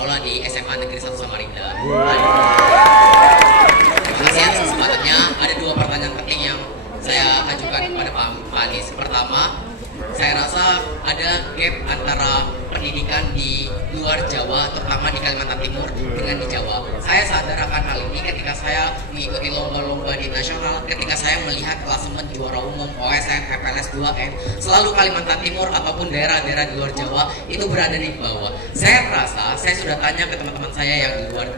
sekolah di SMA Negeri 1 Samarinda. Terima kasih atas kesempatannya. Ada dua pertanyaan penting yang saya ajukan kepada Pak Anies. Pertama, saya rasa ada gap antara pendidikan di luar Jawa, terutama di Kalimantan Timur, dengan di Jawa. Saya sadar akan hal ini ketika saya mengikuti lomba-lomba di nasional, ketika saya melihat klasemen juara umum OSN, FLS 2N, selalu Kalimantan Timur ataupun daerah-daerah di luar Jawa itu berada di bawah. Saya merasa, saya sudah tanya ke teman-teman saya yang di luar,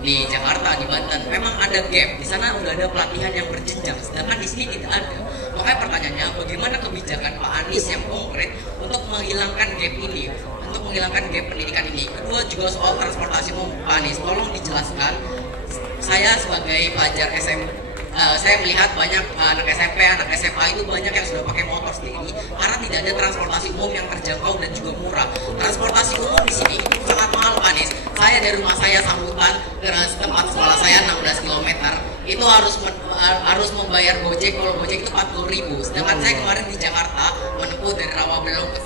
di Jakarta, di Banten, memang ada gap. Di sana udah ada pelatihan yang berjenjang, sedangkan di sini tidak ada. Makanya pertanyaannya, bagaimana kebijakan Pak Anies yang konkret untuk menghilangkan gap ini, untuk menghilangkan gap pendidikan ini? Kedua juga soal transportasi umum, Pak Anies, tolong dijelaskan. Saya sebagai pelajar saya melihat banyak anak SMP, anak SMA itu banyak yang sudah pakai motor sendiri karena tidak ada transportasi umum yang terjangkau dan juga murah. Transportasi umum di sini itu sangat mahal, Pak Anies. Saya dari rumah saya Sambutan ke tempat sekolah saya 16 km itu harus membayar Gojek. Kalau Gojek itu 40.000, sedangkan saya kemarin di Jakarta menempuh dari Rawabelong ke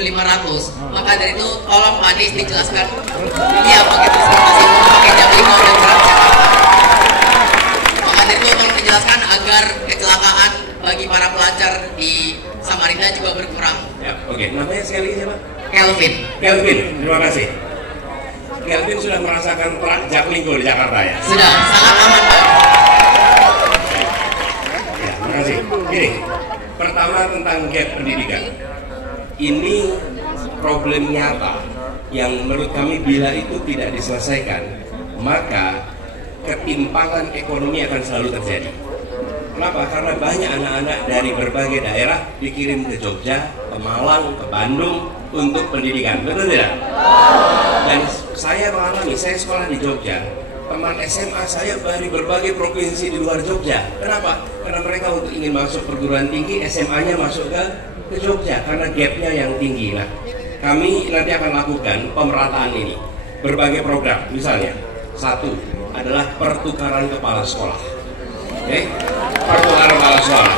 1.500. Maka dari itu tolong Pak Anies dijelaskan ini apa gitu transportasi umum pakai jam 5 udah berangkat Jakarta. Maka dari itu tolong dijelaskan agar kecelakaan bagi para pelajar di Samarinda juga berkurang. Ya, oke. Namanya sekali siapa? Kelvin. Kelvin, terima kasih. Kelvin sudah merasakan Jaklingko di Jakarta ya? Sudah, sangat aman Pak. Ya, terima kasih. Gini, pertama tentang gap pendidikan. Ini problem nyata yang menurut kami bila itu tidak diselesaikan, maka ketimpangan ekonomi akan selalu terjadi. Kenapa? Karena banyak anak-anak dari berbagai daerah dikirim ke Jogja, ke Malang, ke Bandung untuk pendidikan, betul tidak? Dan saya mengalami, saya sekolah di Jogja, teman SMA saya dari berbagai provinsi di luar Jogja. Kenapa? Karena mereka untuk ingin masuk perguruan tinggi, SMA-nya masuk ke Jogja karena gapnya yang tinggi. Nah, kami nanti akan lakukan pemerataan ini, berbagai program. Misalnya, satu adalah pertukaran kepala sekolah. Oke, pertukaran kepala sekolah.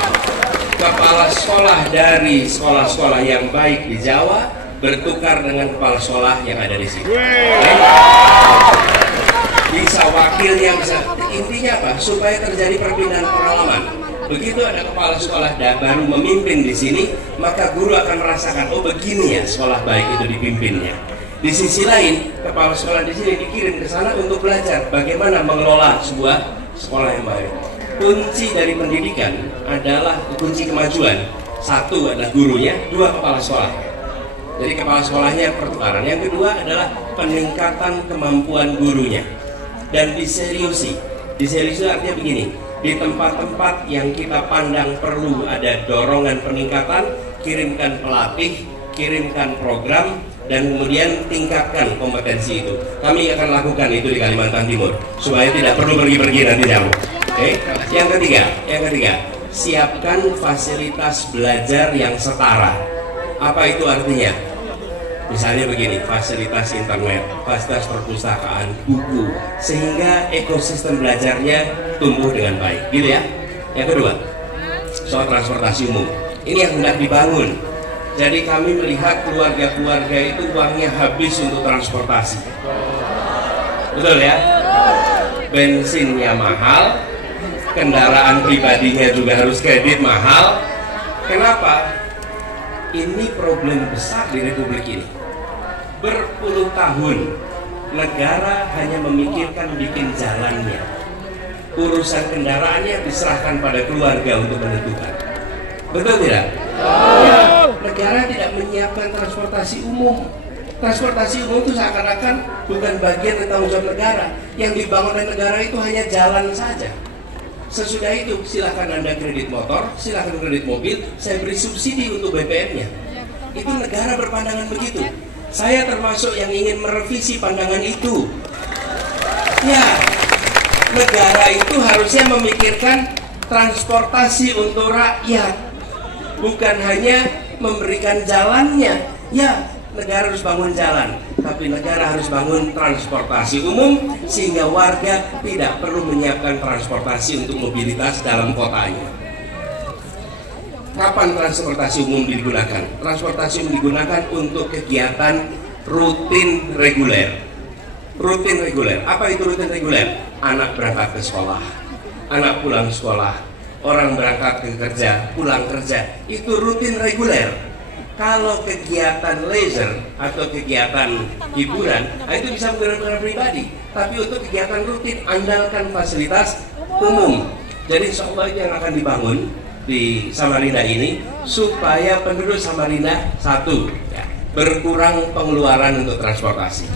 Kepala sekolah dari sekolah-sekolah yang baik di Jawa bertukar dengan kepala sekolah yang ada di sini. Bisa wakilnya, bisa. Intinya apa? Supaya terjadi perpindahan pengalaman. Begitu ada kepala sekolah baru memimpin di sini, maka guru akan merasakan, oh begini ya sekolah baik itu dipimpinnya. Di sisi lain, kepala sekolah di sini dikirim ke sana untuk belajar bagaimana mengelola sebuah sekolah yang baik. Kunci dari pendidikan adalah kunci kemajuan. Satu adalah gurunya, dua kepala sekolah. Jadi kepala sekolahnya pertukaran. Yang kedua adalah peningkatan kemampuan gurunya dan diseriusi. Diseriusi artinya begini, di tempat-tempat yang kita pandang perlu ada dorongan peningkatan, kirimkan pelatih, kirimkan program, dan kemudian tingkatkan kompetensi itu. Kami akan lakukan itu di Kalimantan Timur supaya tidak perlu pergi-pergi nanti jauh. Oke. Yang ketiga, siapkan fasilitas belajar yang setara. Apa itu artinya? Misalnya begini, fasilitas internet, fasilitas perpustakaan, buku, sehingga ekosistem belajarnya tumbuh dengan baik, gitu ya. Yang kedua, soal transportasi umum. Ini yang hendak dibangun. Jadi kami melihat keluarga-keluarga itu uangnya habis untuk transportasi. Betul ya? Bensinnya mahal, kendaraan pribadinya juga harus kredit mahal. Kenapa? Ini problem besar di Republik ini. Berpuluh tahun negara hanya memikirkan bikin jalannya. Urusan kendaraannya diserahkan pada keluarga untuk menentukan. Betul tidak? Negara tidak menyiapkan transportasi umum. Transportasi umum itu seakan-akan bukan bagian dari tanggung jawab negara. Yang dibangun oleh negara itu hanya jalan saja. Sesudah itu silakan Anda kredit motor, silakan kredit mobil, saya beri subsidi untuk BBM-nya. Itu negara berpandangan begitu. Saya termasuk yang ingin merevisi pandangan itu. Ya, negara itu harusnya memikirkan transportasi untuk rakyat, bukan hanya memberikan jalannya. Ya, negara harus bangun jalan, tapi negara harus bangun transportasi umum sehingga warga tidak perlu menyiapkan transportasi untuk mobilitas dalam kotanya. Kapan transportasi umum digunakan? Transportasi umum digunakan untuk kegiatan rutin reguler. Rutin reguler. Apa itu rutin reguler? Anak berangkat ke sekolah, anak pulang sekolah, orang berangkat ke kerja, pulang kerja. Itu rutin reguler. Kalau kegiatan leisure atau kegiatan hiburan, itu bisa menggunakan pribadi. Tapi untuk kegiatan rutin, andalkan fasilitas umum. Jadi insya Allah itu yang akan dibangun di Samarinda ini, supaya penduduk Samarinda satu, ya, berkurang pengeluaran untuk transportasi.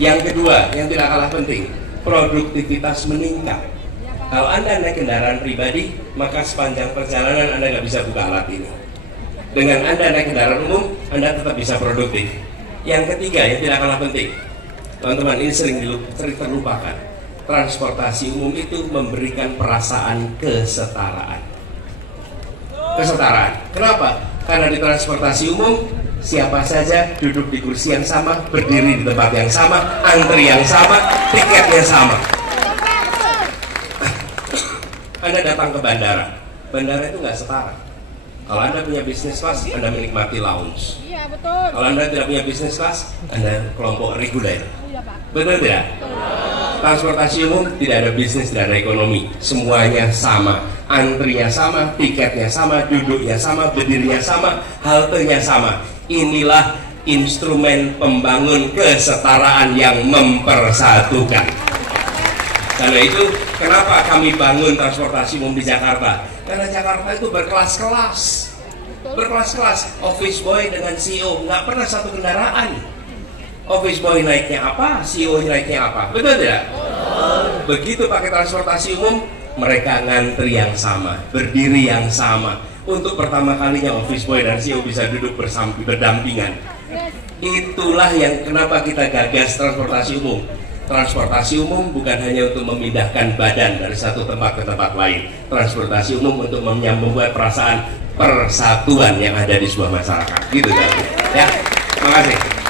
Yang kedua, yang tidak kalah penting, produktivitas meningkat. Kalau Anda naik kendaraan pribadi, maka sepanjang perjalanan Anda nggak bisa buka alat ini. Dengan Anda naik kendaraan umum, Anda tetap bisa produktif. Yang ketiga, yang tidak kalah penting, teman-teman, ini sering terlupakan. Transportasi umum itu memberikan perasaan kesetaraan. Kesetaraan. Kenapa? Karena di transportasi umum, siapa saja duduk di kursi yang sama, berdiri di tempat yang sama, antri yang sama, tiketnya sama. Anda datang ke bandara, bandara itu nggak setara. Kalau Anda punya bisnis kelas, Anda menikmati lounge. Iya, betul. Kalau Anda tidak punya bisnis kelas, Anda kelompok reguler. Iya, Pak. Betul tidak? Transportasi umum tidak ada bisnis, tidak ada ekonomi. Semuanya sama, antrinya sama, tiketnya sama, duduknya sama, berdirinya sama, haltenya sama. Inilah instrumen pembangun kesetaraan yang mempersatukan. Karena itu, kenapa kami bangun transportasi umum di Jakarta? Karena Jakarta itu berkelas-kelas. Berkelas-kelas. Office boy dengan CEO nggak pernah satu kendaraan. Office boy naiknya apa, CEO naiknya apa, betul tidak? Begitu pakai transportasi umum, mereka ngantri yang sama, berdiri yang sama. Untuk pertama kalinya office boy dan CEO bisa duduk berdampingan. Itulah yang kenapa kita gagas transportasi umum. Transportasi umum bukan hanya untuk memindahkan badan dari satu tempat ke tempat lain. Transportasi umum untuk membuat perasaan persatuan yang ada di sebuah masyarakat. Gitu kan? Ya, terima kasih.